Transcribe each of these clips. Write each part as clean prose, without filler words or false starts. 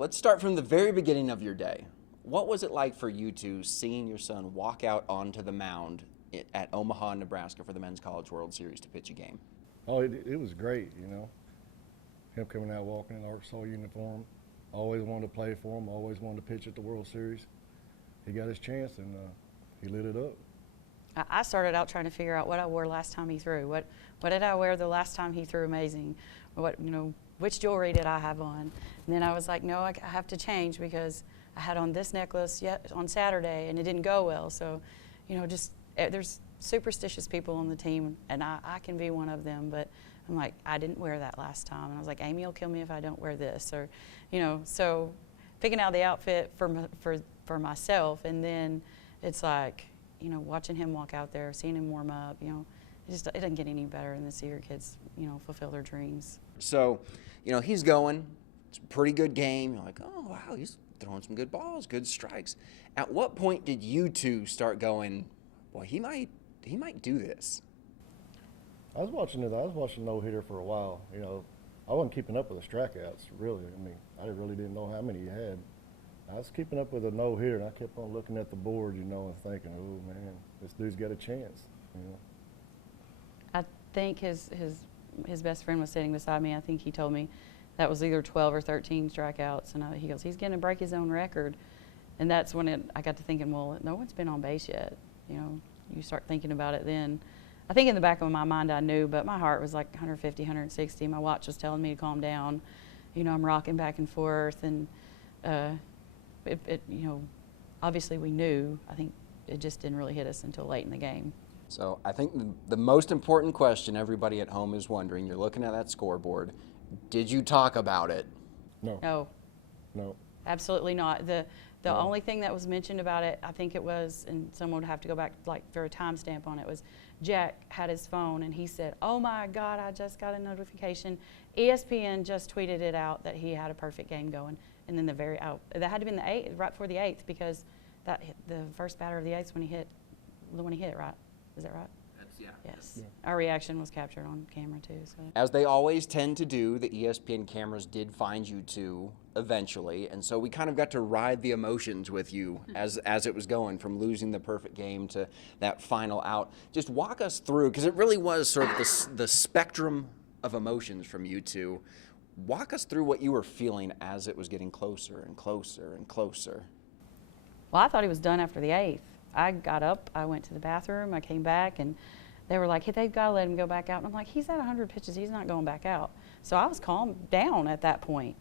Let's start from the very beginning of your day. What was it like for you two seeing your son walk out onto the mound at Omaha, Nebraska for the Men's College World Series to pitch a game? Oh, it was great, you know. Him coming out walking in the Arkansas uniform. Always wanted to play for him, always wanted to pitch at the World Series. He got his chance and he lit it up. I started out trying to figure out what I wore last time he threw. What did I wear the last time he threw amazing? Which jewelry did I have on? And then I was like, no, I have to change because I had on this necklace on Saturday and it didn't go well. So, there's superstitious people on the team and I can be one of them, but I'm like, I didn't wear that last time. And I was like, Amy will kill me if I don't wear this, or, so picking out the outfit for myself, and then it's like, watching him walk out there, seeing him warm up, it doesn't get any better than to see your kids, fulfill their dreams. So, he's going. It's a pretty good game. You're like, oh, wow, he's throwing some good balls, good strikes. At what point did you two start going, boy, he might do this? I was watching no-hitter for a while, I wasn't keeping up with the strikeouts, really. I mean, I really didn't know how many he had. I was keeping up with a no-hitter, and I kept on looking at the board, and thinking, oh, man, this dude's got a chance, I think his best friend was sitting beside me. I think he told me that was either 12 or 13 strikeouts, and he goes, he's going to break his own record. And that's when I got to thinking, well, no one's been on base yet. You start thinking about it then. I think in the back of my mind I knew, but my heart was like 150, 160. My watch was telling me to calm down. I'm rocking back and forth, and obviously we knew. I think it just didn't really hit us until late in the game. So I think the most important question everybody at home is wondering, you're looking at that scoreboard, did you talk about it? No. Absolutely not. The only thing that was mentioned about it, I think it was, and someone would have to go back like for a timestamp on it, was Jack had his phone and he said, oh my God, I just got a notification. ESPN just tweeted it out that he had a perfect game going. And then that had to be in the 8th, right before the 8th, because the first batter of the 8th when he hit, right? Is that right? Yeah. Yes. Yeah. Our reaction was captured on camera too. So. As they always tend to do, the ESPN cameras did find you two eventually, and so we kind of got to ride the emotions with you as it was going, from losing the perfect game to that final out. Just walk us through, because it really was sort of the spectrum of emotions from you two. Walk us through what you were feeling as it was getting closer and closer and closer. Well, I thought he was done after the 8th. I got up, I went to the bathroom, I came back, and they were like, hey, they've got to let him go back out. And I'm like, he's at 100 pitches, he's not going back out. So I was calmed down at that point.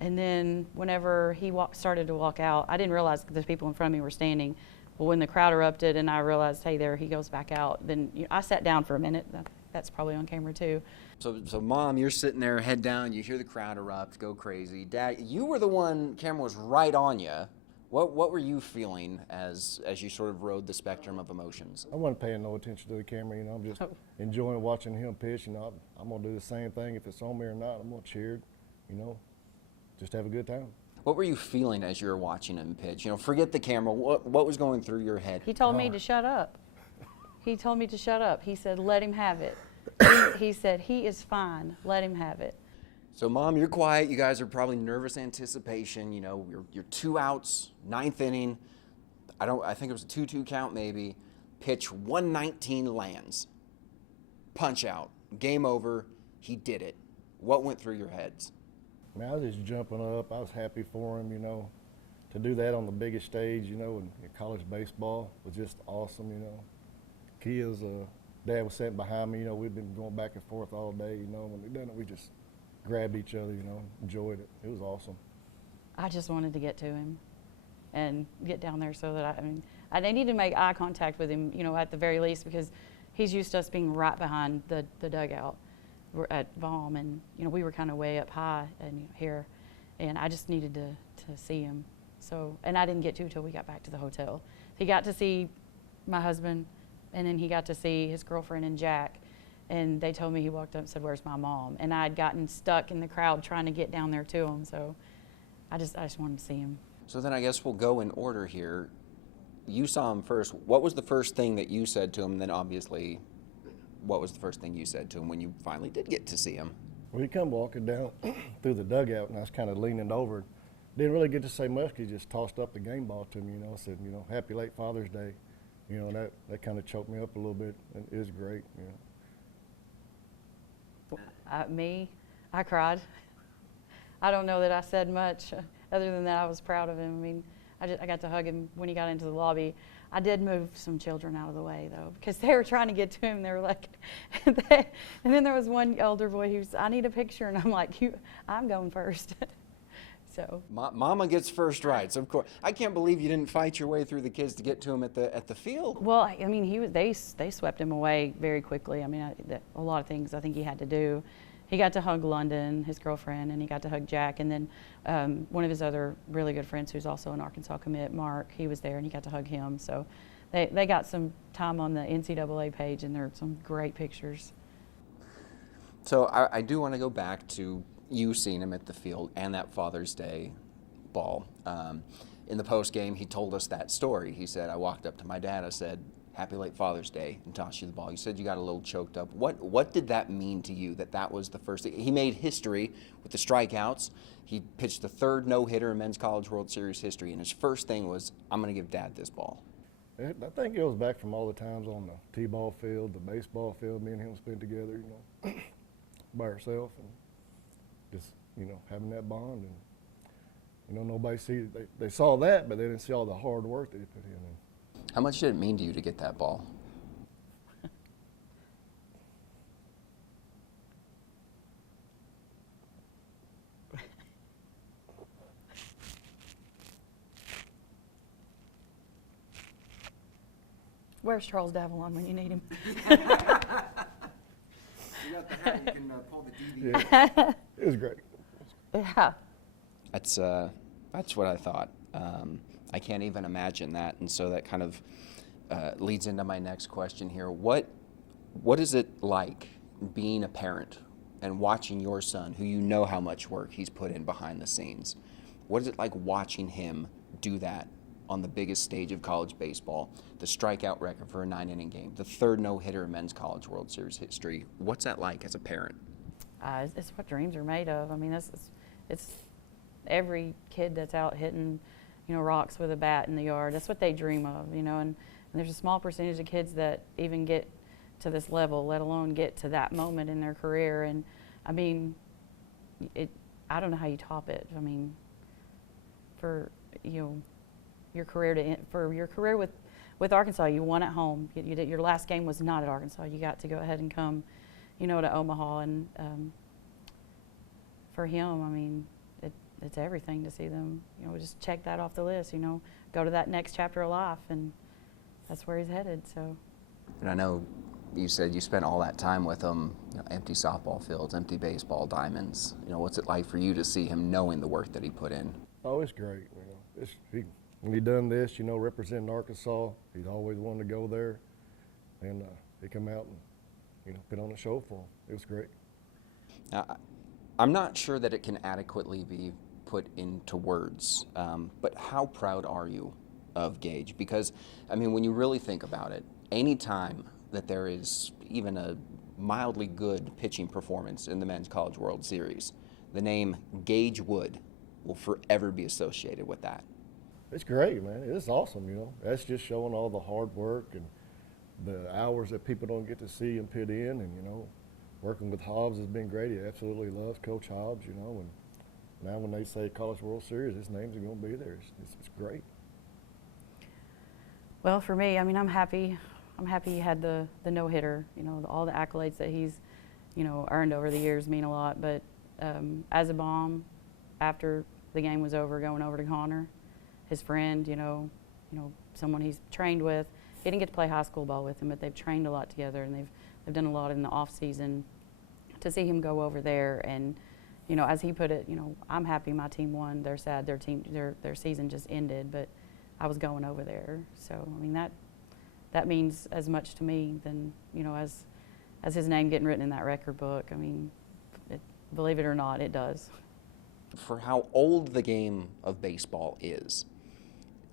And then whenever he started to walk out, I didn't realize the people in front of me were standing. But when the crowd erupted and I realized, hey, there he goes back out, then I sat down for a minute. That's probably on camera too. So Mom, you're sitting there, head down, you hear the crowd erupt, go crazy. Dad, you were the one, camera was right on you. What were you feeling as you sort of rode the spectrum of emotions? I wasn't paying no attention to the camera, I'm just enjoying watching him pitch. I'm going to do the same thing if it's on me or not. I'm going to cheer, just have a good time. What were you feeling as you were watching him pitch? Forget the camera. What was going through your head? He told me to shut up. He told me to shut up. He said, let him have it. He said, he is fine. Let him have it. So, Mom, you're quiet. You guys are probably nervous anticipation. You're 2 outs, 9th inning. I think it was a 2-2 count maybe. Pitch 119 lands. Punch out. Game over. He did it. What went through your heads? Man, I was just jumping up. I was happy for him, To do that on the biggest stage, in college baseball was just awesome, Kia's dad was sitting behind me, we'd been going back and forth all day, When we done it, we just grabbed each other, enjoyed it. It was awesome. I just wanted to get to him and get down there so that I needed to make eye contact with him, at the very least, because he's used to us being right behind the dugout. We're at Baum, and we were kind of way up high and here, and I just needed to see him. So, and I didn't get to until we got back to the hotel. He got to see my husband, and then he got to see his girlfriend and Jack. And they told me, he walked up and said, where's my mom? And I had gotten stuck in the crowd trying to get down there to him. So I just wanted to see him. So then I guess we'll go in order here. You saw him first. What was the first thing that you said to him? Then obviously, what was the first thing you said to him when you finally did get to see him? Well, he come walking down through the dugout, and I was kind of leaning over. didn't really get to say much. He just tossed up the game ball to me, you know, said, you know, happy late Father's Day. You know, and that kind of choked me up a little bit. It was great, you know. I cried. I don't know that I said much other than that I was proud of him. I mean, I got to hug him when he got into the lobby. I did move some children out of the way, though, because they were trying to get to him. They were like, and then there was one older boy who's, I need a picture, and I'm like, I'm going first. So. Mama gets first rights, of course. I can't believe you didn't fight your way through the kids to get to him at the field. Well, I mean, they swept him away very quickly. I mean, a lot of things I think he had to do. He got to hug London, his girlfriend, and he got to hug Jack. And then one of his other really good friends, who's also an Arkansas commit, Mark, he was there, and he got to hug him. So they got some time on the NCAA page, and there are some great pictures. So I do want to go back to you seeing him at the field and that Father's Day ball. In the post game, he told us that story. He said, I walked up to my dad, I said, happy late Father's Day, and tossed you the ball. You said you got a little choked up. What did that mean to you, that was the first thing? He made history with the strikeouts. He pitched the third no-hitter in Men's College World Series history, and his first thing was, I'm going to give Dad this ball. I think it goes back from all the times on the T-ball field, the baseball field, me and him spent together, you know, by ourselves, and just, you know, having that bond. And, you know, nobody they saw that, but they didn't see all the hard work that he put in. How much did it mean to you to get that ball? Where's Charles Davalon when you need him? You got the hat, you can pull the DVD. Yeah, it was great. Yeah. That's what I thought. I can't even imagine that, and so that kind of leads into my next question here. What is it like being a parent and watching your son, who you know how much work he's put in behind the scenes? What is it like watching him do that on the biggest stage of college baseball, the strikeout record for a 9-inning game, the third no-hitter in Men's College World Series history? What's that like as a parent? It's what dreams are made of. I mean, it's every kid that's out hitting, you know, rocks with a bat in the yard. That's what they dream of, you know. And there's a small percentage of kids that even get to this level, let alone get to that moment in their career. And I mean, I don't know how you top it. I mean, for your career with Arkansas, you won at home. Your last game was not at Arkansas. You got to go ahead and come, you know, to Omaha. And for him, I mean, it's everything to see them, you know, just check that off the list, you know, go to that next chapter of life, and that's where he's headed. So. And I know you said you spent all that time with him, you know, empty softball fields, empty baseball diamonds. You know, what's it like for you to see him knowing the work that he put in? Oh, it's great. You know, when he done this, you know, representing Arkansas, he'd always wanted to go there, and he come out and, you know, put on a show for him. It was great. I'm not sure that it can adequately be put into words, but how proud are you of Gage? Because, I mean, when you really think about it, any time that there is even a mildly good pitching performance in the Men's College World Series, the name Gage Wood will forever be associated with that. It's great, man. It's awesome, you know. That's just showing all the hard work and the hours that people don't get to see and put in. And, you know, working with Hobbs has been great. He absolutely loves Coach Hobbs, you know. And now when they say College World Series, his name's going to be there. It's great. Well, for me, I mean, I'm happy. I'm happy he had the no-hitter. You know, all the accolades that he's, you know, earned over the years mean a lot. But as a mom, after the game was over, going over to Connor, his friend, you know, someone he's trained with. He didn't get to play high school ball with him, but they've trained a lot together, and they've done a lot in the off season. To see him go over there, and you know, as he put it, you know, I'm happy my team won. They're sad their season just ended, but I was going over there. So I mean, that means as much to me than, you know, as his name getting written in that record book. I mean, believe it or not, it does. For how old the game of baseball is,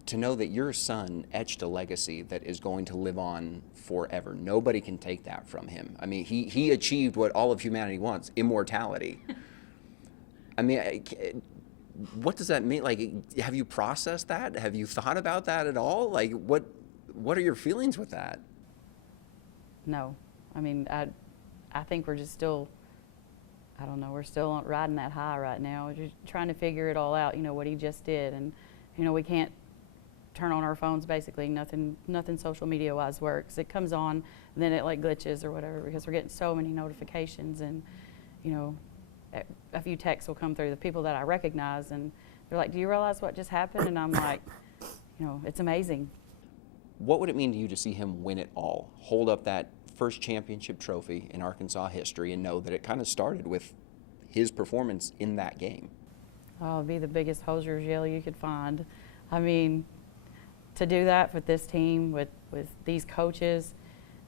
to know that your son etched a legacy that is going to live on forever. Nobody can take that from him. I mean, he achieved what all of humanity wants, immortality. I mean, what does that mean? Like, have you processed that? Have you thought about that at all? Like, what are your feelings with that? No, I mean, I think we're just still, I don't know, we're still riding that high right now. We're just trying to figure it all out, you know, what he just did. And, you know, we can't turn on our phones, basically. Nothing social media wise works. It comes on and then it like glitches or whatever, because we're getting so many notifications, and, you know, a few texts will come through, the people that I recognize, and they're like, do you realize what just happened? And I'm like, you know, it's amazing. What would it mean to you to see him win it all, hold up that first championship trophy in Arkansas history, and know that it kind of started with his performance in that game? Oh, it'd be the biggest Hosier's yell you could find. I mean, to do that with this team, with these coaches,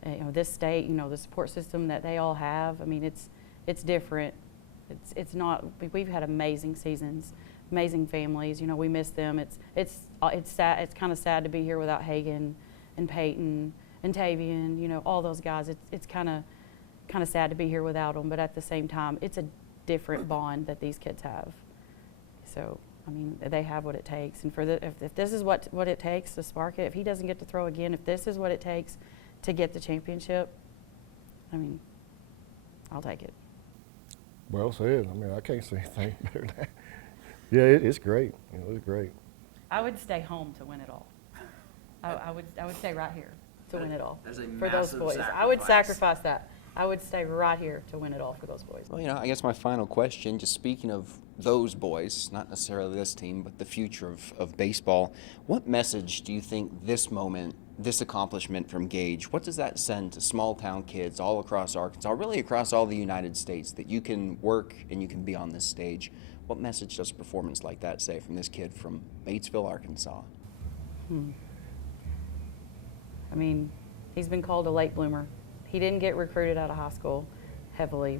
you know, this state, you know, the support system that they all have. I mean, it's different. It's not. We've had amazing seasons, amazing families. You know, we miss them. It's sad. It's kind of sad to be here without Hagan and Peyton and Tavian. You know, all those guys. It's kind of sad to be here without them. But at the same time, it's a different bond that these kids have. So, I mean, they have what it takes. And if this is what it takes to spark it, if he doesn't get to throw again, if this is what it takes to get the championship, I mean, I'll take it. Well said. I mean, I can't see anything better than that. Yeah, it's great. You know, it's great. I would stay home to win it all. I would stay right here to win it all That's a for those massive boys. I would sacrifice that. I would stay right here to win it all for those boys. Well, you know, I guess my final question, just speaking of those boys, not necessarily this team, but the future of baseball, what message do you think this moment, this accomplishment from Gage, what does that send to small town kids all across Arkansas, really across all the United States, that you can work and you can be on this stage? What message does a performance like that say from this kid from Batesville, Arkansas? I mean, he's been called a late bloomer. He didn't get recruited out of high school heavily,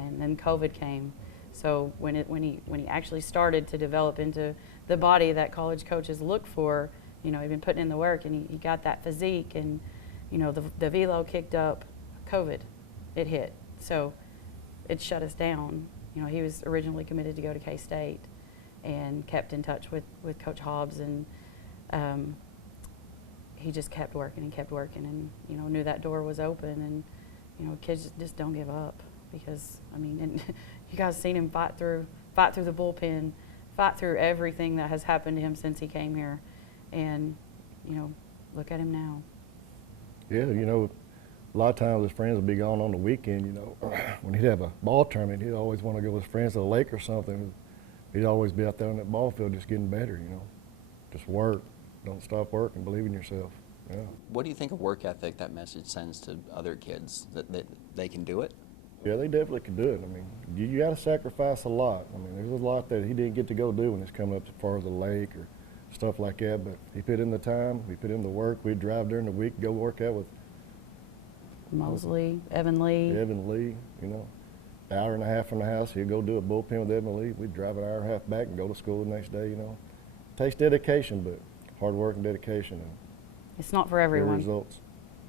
and then COVID came. So when he actually started to develop into the body that college coaches look for, you know, he'd been putting in the work, and he got that physique, and, you know, the velo kicked up. COVID, it hit, so it shut us down. You know, he was originally committed to go to K-State, and kept in touch with Coach Hobbs, and he just kept working and, you know, knew that door was open. And, you know, kids just don't give up, because, I mean, and you guys seen him fight through the bullpen, fight through everything that has happened to him since he came here. And, you know, look at him now. Yeah, you know, a lot of times his friends would be gone on the weekend, you know. When he'd have a ball tournament, he'd always want to go with his friends to the lake or something. He'd always be out there on that ball field just getting better, you know. Just work. Don't stop working. Believe in yourself. Yeah. What do you think of work ethic that message sends to other kids, that they can do it? Yeah, they definitely can do it. I mean, you got to sacrifice a lot. I mean, there's a lot that he didn't get to go do when he's coming up as far as the lake or stuff like that. But he put in the time. We put in the work. We'd drive during the week, go work out with Mosley, Evan Lee. You know. An hour and a half from the house, he'd go do a bullpen with Evan Lee. We'd drive an hour and a half back and go to school the next day, you know. It takes dedication, but hard work and dedication. And It's not for everyone. results.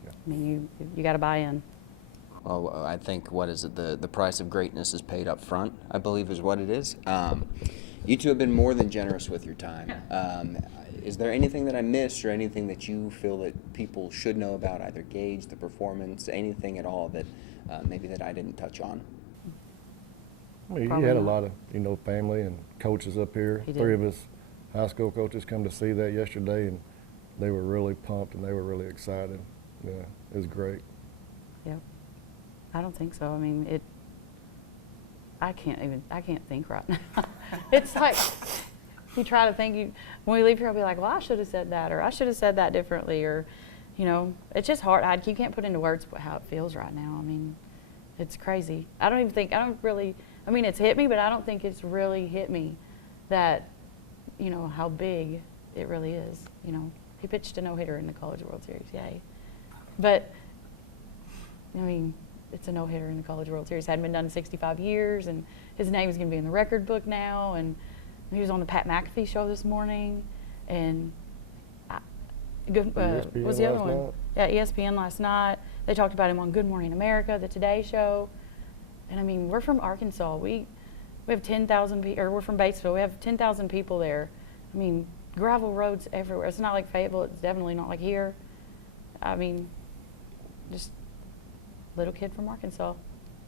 Yeah. I mean, you got to buy in. Well, I think, what is it, the price of greatness is paid up front, I believe is what it is. You two have been more than generous with your time. Is there anything that I missed, or anything that you feel that people should know about either Gage, the performance, anything at all that maybe that I didn't touch on? I mean, Probably he had a not. lot of, you know, family and coaches up here. He did. 3 of his high school coaches come to see that yesterday, and they were really pumped and they were really excited. Yeah, it was great. Yep. I don't think so. I mean, I can't think right now. It's like, you try to think, when we leave here, I'll be like, well, I should have said that, or I should have said that differently, or, you know, it's just hard. You can't put into words how it feels right now. I mean, it's crazy. I mean, it's hit me, but I don't think it's really hit me that, you know, how big it really is. You know, he pitched a no-hitter in the College World Series, yay. But, I mean, it's a no-hitter in the College World Series. Hadn't been done in 65 years, and his name is going to be in the record book now. And he was on the Pat McAfee show this morning, and what was the other last one? night? Yeah, ESPN last night. They talked about him on Good Morning America, the Today Show. And I mean, we're from Arkansas. We have 10,000 people, or we're from Batesville. We have 10,000 people there. I mean, gravel roads everywhere. It's not like Fayetteville. It's definitely not like here. I mean, just little kid from Arkansas.